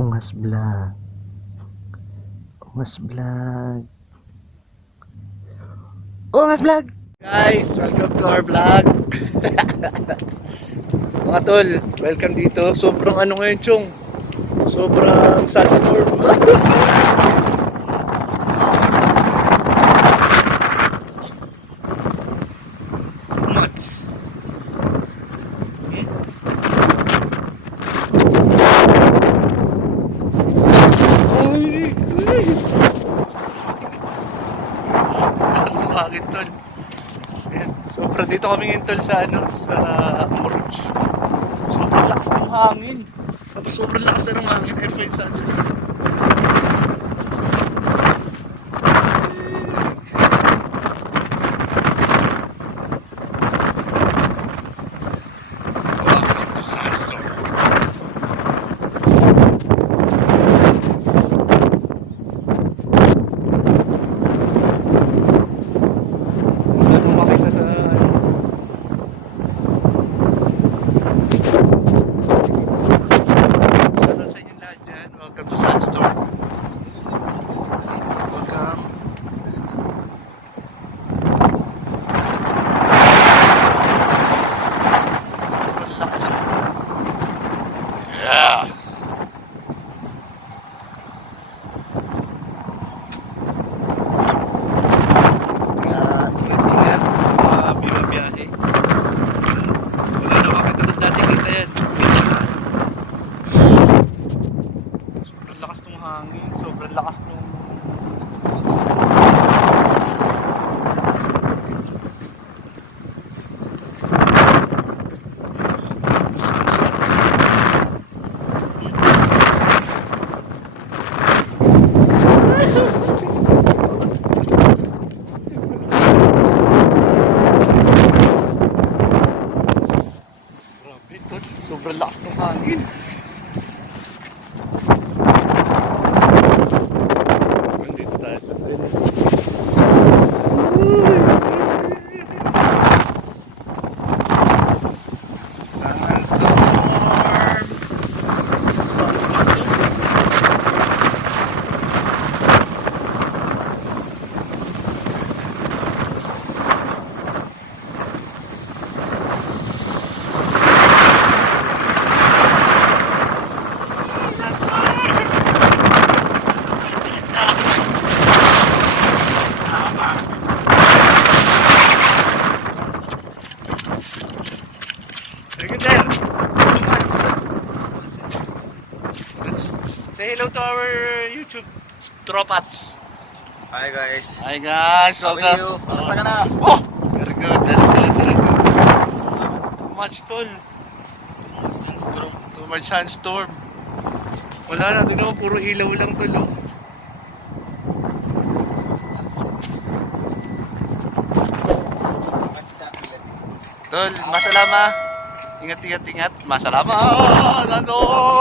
Ungas vlog. Ungas vlog. Ungas vlog! Guys, welcome to our vlog. Mga tol, welcome dito. Sobrang ano ngayon, Chong. Sobrang sandstorm. Much. Takas ng hangin, tol. Ayan. Sobrang dito kami ngayon, tol, sa Moruch. Sobrang lakas ng hangin. Tapos sobrang lakas na ng hangin. Ayun pa yung sandstorm. Welcome to sandstorm. Ano makita sa Shoutout sa inyo lahat dyan. Welcome to sandstorm. Welcome. Sobrang lakas. Yeah. Ingat-ingat sa mga biyahe. Wala na makita doon dati kita yan. Sobrang lakas ng hangin. Sobrang lakas ng grabe, tol. Sobrang lakas ng hangin. Nandito tayo. Sandstorm. Sandstorm. Very good there. Let's say hello to our YouTube tropats. Hi guys. Hi guys, How welcome. are you? Kamusta ka na? Oh! Very good, very good, very good. Too much, tol. Sandstorm. Too much sandstorm. Wala na, tignan mo, puro ilaw lang, tol. Oh. Tol, masalama. Ingat, ingat, ingat. Masalama. Nandun!